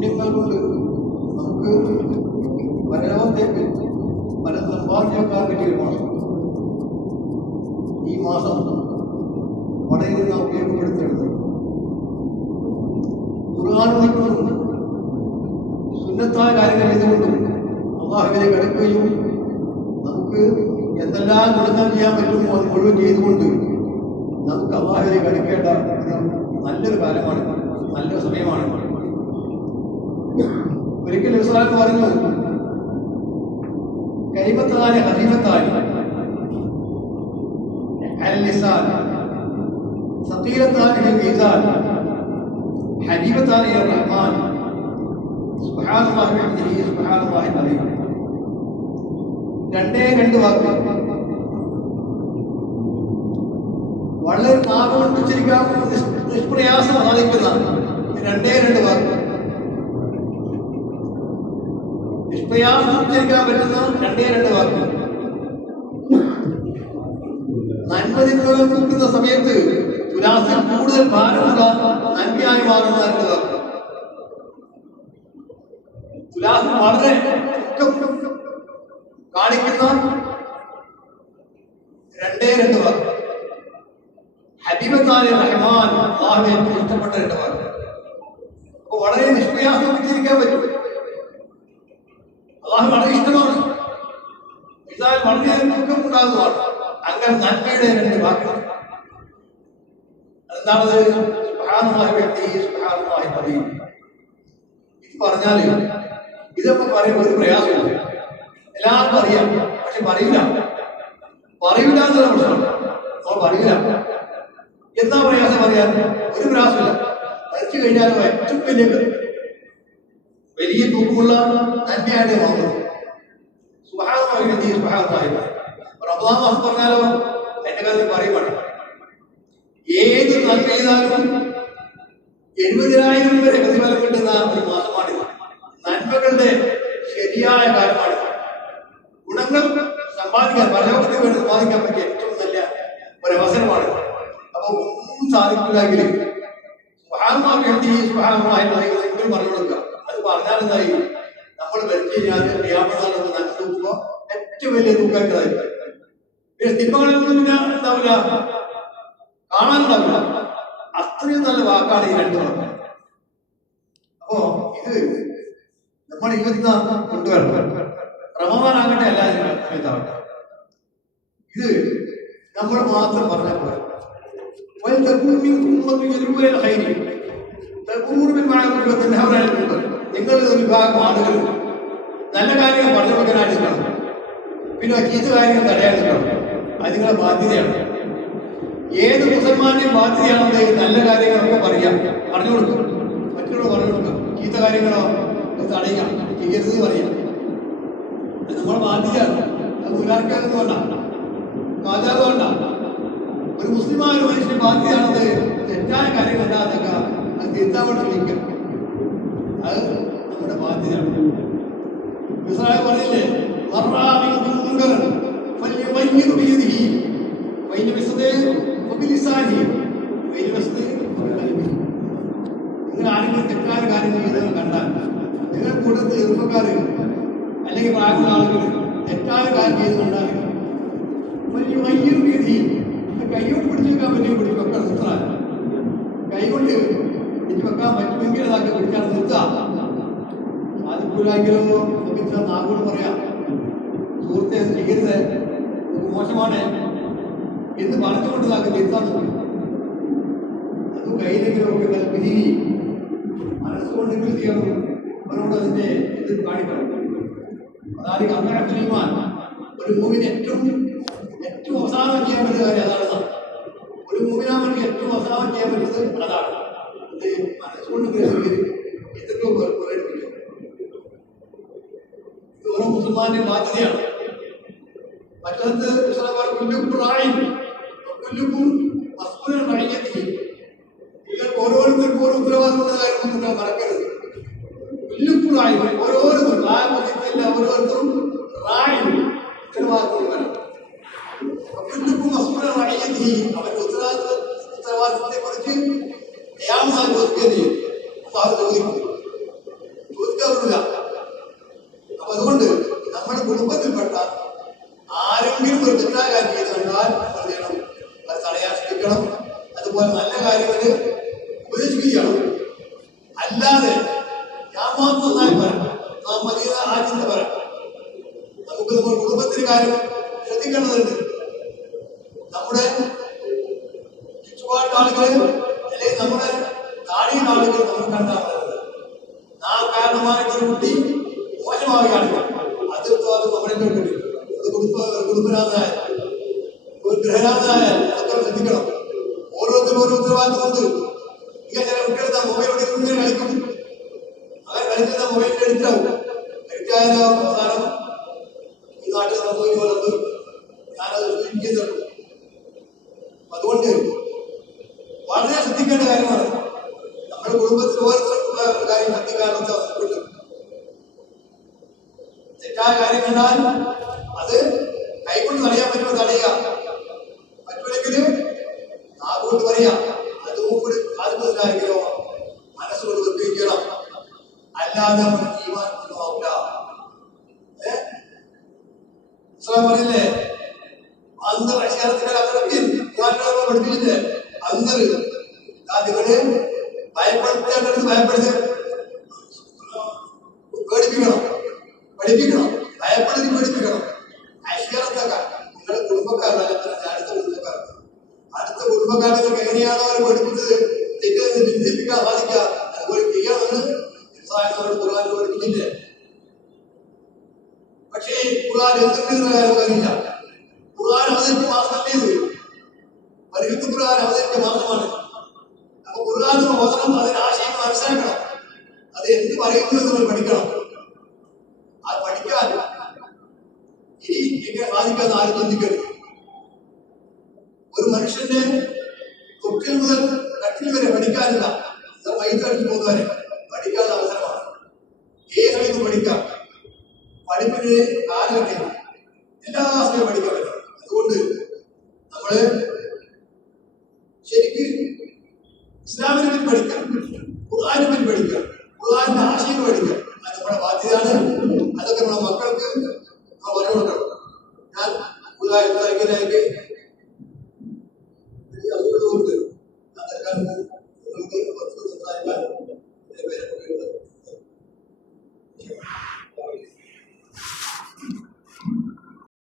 പുണ്യങ്ങൾ കൊണ്ട് നമുക്ക് പരലോകത്തേക്ക് പല സമ്പാദ്യക്കാൻ പറ്റിയ മാസം. ഈ മാസം വളരെ നാം ഉപയോഗപ്പെടുത്തേണ്ടത് ഖുർആൻ സുന്നത്തായ കാര്യങ്ങൾ ചെയ്തുകൊണ്ടും അല്ലാഹുവിലേക്ക് അടുക്കുകയും നമുക്ക് എന്തെല്ലാം ഗുണങ്ങൾ ചെയ്യാൻ പറ്റുമോ അത് മുഴുവൻ ചെയ്തുകൊണ്ട് നമുക്ക് അല്ലാഹുവിലേക്ക് അടുക്കേണ്ട നല്ലൊരു കാലമാണ്, നല്ലൊരു സമയമാണ്. ഒരിക്കൽ ഇസ്ലാം പറഞ്ഞു, കലിമത്താനി ഹദീമത്താനി അലൽ ലിസാൻ സഖീലത്താനി ഫിൽ മീസാൻ ഹബീബത്താനി ഇലർ റഹ്മാൻ സുബ്ഹാനല്ലാഹി വബിഹംദിഹി സുബ്ഹാനല്ലാഹിൽ അലീം. രണ്ട് വാക്ക് വളരെ നാവുകൊണ്ട് ഉച്ചരിക്കാൻ നിഷ്പ്രയാസം സാധിക്കുന്ന രണ്ട് വാക്ക്, നിഷ്പ്രയാസം ഉച്ചരിക്കാൻ പറ്റുന്ന രണ്ട് വാക്ക്. നന്മതിന്മകൾ കൂട്ടുന്ന സമയത്ത് തുലാസിൽ കൂടുതൽ ഭാരമുള്ള നന്മയായി മാറുന്ന രണ്ട് വാക്ക്. തുലാസിൽ വളരെ കാണിക്കുന്ന രണ്ട് വാക്ക്. ഹബീബത്താനി റഹ്മാൻ, അല്ലാഹുവിനെ ഏറ്റവും ഇഷ്ടപ്പെട്ട രണ്ട് വാക്ക്. അപ്പൊ വളരെ നിഷ്പ്രയാസം ഉച്ചരിക്കാൻ പറ്റും. അല്ലാഹു വളരെ ഇഷ്ടമാണ്, എന്നാൽ വളരെ ദുഃഖമുണ്ടാകുന്നതാണ്. അങ്ങനെ നന്മയുടെ രണ്ട് വാക്കുകൾ. അതെന്താണത്? സുബ്ഹാനല്ലാഹി വബിഹംദിഹി സുബ്ഹാനല്ലാഹിൽ അലീം. ഇത് പറഞ്ഞാല് ഇതൊക്കെ പറയുമ്പോൾ ഒരു പ്രയാസമില്ല, എല്ലാവർക്കും അറിയാം. പക്ഷെ പറയില്ല എന്നുള്ള പ്രശ്നമാണ്. നമ്മൾ പറയില്ല. എന്താ പ്രയാസം പറയാൻ? ഒരു പ്രയാസമില്ല. മരിച്ചു കഴിഞ്ഞാലും ഏറ്റവും വലിയ തൂക്കമുള്ള നന്മയാണ് വാങ്ങുന്നത്. സുബ്ഹാനല്ലാഹി വബിഹംദിഹി സുബ്ഹാനല്ലാഹിൽ അലീം. റമദാൻ മാസം പറഞ്ഞാലോ എന്റെ കാര്യം പറയുവാണ്. ഏത് നന്മ ചെയ്താലും 70,000 വരെ പ്രതിഫലം കിട്ടുന്ന ഒരു മാസമാണിത്. നന്മകളുടെ ശരിയായ കാലമാണ്. ഗുണങ്ങൾ സമ്പാദിക്കാൻ, പരലോകത്തിന് വേണ്ടി സമ്പാദിക്കാൻ പറ്റിയ ഏറ്റവും നല്ല ഒരവസരമാണ്. അപ്പൊ ഒന്നും സാധിക്കില്ലെങ്കിൽ സുബ്ഹാനല്ലാഹി വബിഹംദിഹി സുബ്ഹാനല്ലാഹിൽ അലീം എങ്കിലും പറഞ്ഞു കൊടുക്കുക. അത് പറഞ്ഞാലെന്തായി? നമ്മൾ മരിച്ചു കഴിഞ്ഞാൽ ഖിയാമത്ത് നാളിൽ നന്മ തൂക്കുമ്പോൾ ഏറ്റവും വലിയ തൂക്കാക്കുന്നതായിരിക്കും. പിന്നെ തിന്മകളൊന്നും പിന്നെ എന്താവില്ല, കാണാനുണ്ടാവില്ല. അത്രയും നല്ല വാക്കാണ് ഈ രണ്ട് വാക്ക്. അപ്പോ ഇത് നമ്മൾ ജീവിതത്തിൽ കൊണ്ടുവരണം. റമദാനാകട്ടെ എല്ലാവരും സമയത്താവട്ടെ. ഇത് നമ്മൾ മാത്രം പറഞ്ഞാൽ പോലെ നിങ്ങൾ ഒരു വിഭാഗം ആളുകൾ നല്ല കാര്യങ്ങൾ പറഞ്ഞു കൊടുക്കാനായിട്ട് നിൽക്കണം. പിന്നെ ചീത്ത കാര്യങ്ങൾ തടയാൻ നിൽക്കണം. അത് നിങ്ങളുടെ ബാധ്യതയാണ്. ഏത് മുസൽമാന്റെയും ബാധ്യതയാണത് നല്ല കാര്യങ്ങളൊക്കെ പറഞ്ഞു കൊടുക്കും, മറ്റുള്ള പറഞ്ഞു കൊടുക്കും. ചീത്ത കാര്യങ്ങളോ തടയുക, ചെയ്യരുത് പറയാം. അത് നമ്മുടെ ബാധ്യതയാണ്. അത് മുലാർക്കൊന്നും വേണ്ട, കാജാവ് വേണ്ട. ഒരു മുസ്ലിമായ ഒരു മനുഷ്യന്റെ ബാധ്യതയാണത് തെറ്റായ കാര്യങ്ങൾ ഉണ്ടാകുക, അത് തിരുത്താൻ വേണ്ടി ശ്രമിക്കുക. അത് നമ്മുടെ ബാധ്യതയാണ്. ഇസ്രായേൽ പറഞ്ഞില്ലേ, നിങ്ങൾ ആരെങ്കിലും തെറ്റായ കാര്യങ്ങൾ ചെയ്തത് കണ്ടാൽ, നിങ്ങൾ കൂടുതൽ ചെറുപ്പക്കാർ അല്ലെങ്കിൽ പ്രായമുള്ള ആളുകൾ തെറ്റായ കാര്യം ചെയ്ത് കണ്ടാൽ വലിയ രീതി കൈകൊണ്ട് പിടിച്ചു വെക്കാൻ പറ്റും. പിടിച്ചു വെക്കാൻ നിർത്താൻ, കൈകൊണ്ട് പിടിച്ചു വെക്കാൻ പറ്റുമെങ്കിൽ അതൊക്കെ പിടിച്ചാൽ നിർത്താം. സാധിക്കൂലെങ്കിലോ നമുക്ക് നാഗോട് പറയാം, സുഹൃത്തെ ചെയ്യരുത്, മോശമാണ് എന്ന് പറഞ്ഞുകൊണ്ട് നമുക്ക് തിരുത്താൻ നോക്കും. അത് കയ്യിലെങ്കിലും ഒക്കെ കൽപ്പിനി മനസ്സുകൊണ്ടെങ്കിലും ചെയ്യണം. അവരോട് അതിന്റെ ഇത് കാണിക്കണം. അതായത് അന്നീമാൻ ഒരു മൂവിന് ഏറ്റവും അവസാനം ചെയ്യാൻ പറ്റുന്ന കാര്യം അതാണ്. ഒരു മൂവിനാമർക്ക് ഏറ്റവും അവസാനം ചെയ്യാൻ പറ്റുന്നത് അതാണ്. ഇത് മനസ്സുകൊണ്ട് എന്തൊക്കെയോ പ്രകടിപ്പിക്കും. ഇത് ഓരോ മുസൽമാന്റെ ബാധ്യതയാണ്. മറ്റത് നിങ്ങൾക്ക് ഓരോരുത്തർക്കും ഓരോ ഉത്തരവാദിത്തമുള്ള കാര്യമൊന്നും നിങ്ങൾ മറക്കരുത്. ഓരോരുത്തരും ഓരോരുത്തരും ഉത്തരവാദിത്തമുള്ളവരാണ്. അവരുടെ ഉത്തരവാദിത്തത്തെ കുറിച്ച് ചോദിക്കും. കാര്യങ്ങൾ ഉപദേശിക്കുകയാണ്. അല്ലാതെ ഞാൻ മാത്രം നന്നായി പറയാം, നാം മദീന ആദ്യത്തെ പറയാം. നമുക്ക് നമ്മുടെ കുടുംബത്തിന്റെ കാര്യം ശ്രദ്ധിക്കേണ്ടതുണ്ട്. നമ്മുടെ ചുറ്റുപാടുള്ള ആളുകൾ അല്ലെങ്കിൽ നമ്മുടെ താടിയുള്ള ആളുകൾ നമ്മൾ കണ്ടാകുന്നത് നാം കാരണമായിട്ട് ഒരു കുട്ടി മോശമാവുകയാണെങ്കിൽ അത് നമ്മളെ കുടുംബനാഥനായ ഒരു ഗ്രഹനാഥനായ അതൊക്കെ ശ്രദ്ധിക്കണം. ഓരോരുത്തരും ഓരോ ഉത്തരവാദിത്തമുണ്ട്. ഇങ്ങനെ ചില കുട്ടികൾ മൊബൈലോടെ ഇങ്ങനെ കളിക്കും. അങ്ങനെ കളിക്കുന്ന മൊബൈലിൽ എഡിറ്റാവും. എഡിറ്റായാലോ അവസാനം ഈ നാട്ടിൽ സംഭവിക്കുമ്പോൾ ഞാനത് സൂചിപ്പിക്കുന്നുണ്ട്. അതുകൊണ്ട് വളരെ ശ്രദ്ധിക്കേണ്ട കാര്യമാണ്. നമ്മുടെ കുടുംബത്തിൽ ഓരോരുത്തരും കാര്യം ശ്രദ്ധിക്കാനുള്ള അവസരമുണ്ട്. തെറ്റായ കാര്യം കണ്ടാൽ അത് കൈകൊണ്ട് തടയാൻ പറ്റുമ്പോൾ തടയുക, പറ്റുമെങ്കിൽ നാവുകൊണ്ട് പറയാം. അതും കൂടി ആത്മഹത്യാഗ്രഹോ മനസ്സുകൊണ്ട് വെപ്പിക്കണം. അല്ലാതെ നമ്മുടെ തീരുമാനമാവില്ല. പറയില്ലേ അന്തർ അക്ഷരത്തിലെ പഠിപ്പിച്ചില്ലേ അന്തർ നിങ്ങള് ഭയപ്പെടുത്തേണ്ടത് ഭയപ്പെടുത്തി പേടിപ്പിക്കണം, പഠിപ്പിക്കണം, ഭയപ്പെടുത്തി പേടിപ്പിക്കണം. അക്ഷരത്തൊക്കെ നിങ്ങളുടെ കുടുംബക്കാരല്ല, അടുത്ത കുടുംബക്കാർക്ക് എങ്ങനെയാണോ അവർ പഠിപ്പിച്ചത് തെറ്റ് ചിന്തിപ്പിക്കാൻ സാധിക്കുക അതുപോലെ ചെയ്യാമെന്ന് നമ്മുടെ ഖുർആൻ പഠിപ്പിച്ചില്ലേ. പക്ഷേ ഖുർആൻ എന്തെങ്കിലും കാര്യം അറിയില്ല. ഖുർആൻ അവതരിച്ച മാസമല്ലേ ഇത്? പരിശുദ്ധ ഖുർആൻ അവതരിച്ച മാസമാണ്. അപ്പൊ ഖുർആൻ ഓതണം, അതിന്റെ ആശയം മനസ്സിലാക്കണം, അത് എന്ത് പറയുന്നു എന്ന് നമ്മൾ പഠിക്കണം. അത് പഠിക്കാൻ ഇനി എങ്ങനെ സാധിക്കാന്ന് ആരും ചിന്തിക്കരുത്. ഒരു മനുഷ്യന്റെ തൊട്ടിൽ മുതൽ കട്ടിൽ വരെ പഠിക്കാനില്ല. വൈദ്യുതി അടിച്ചു പോകുന്നവരെ പഠിക്കാനുള്ള അവസരമാണ്. ഏത് സമയത്തും പഠിക്കാം. പഠിപ്പിന് കാലഘട്ടം എല്ലാ സമയവും പഠിക്കാൻ പറ്റും. അതുകൊണ്ട് നമ്മള് ശരിക്ക് ഇസ്ലാമിനെ പറ്റി പഠിക്കാം, ഖുർആനെ പറ്റി പഠിക്കാം, ഖുർആന്റെ ആശയം പഠിക്കാം. അത് നമ്മുടെ ബാധ്യതയാണ്. അതൊക്കെ നമ്മുടെ മക്കൾക്ക് പറഞ്ഞു കൊടുക്കണം. ഞാൻ ഖുർആൻ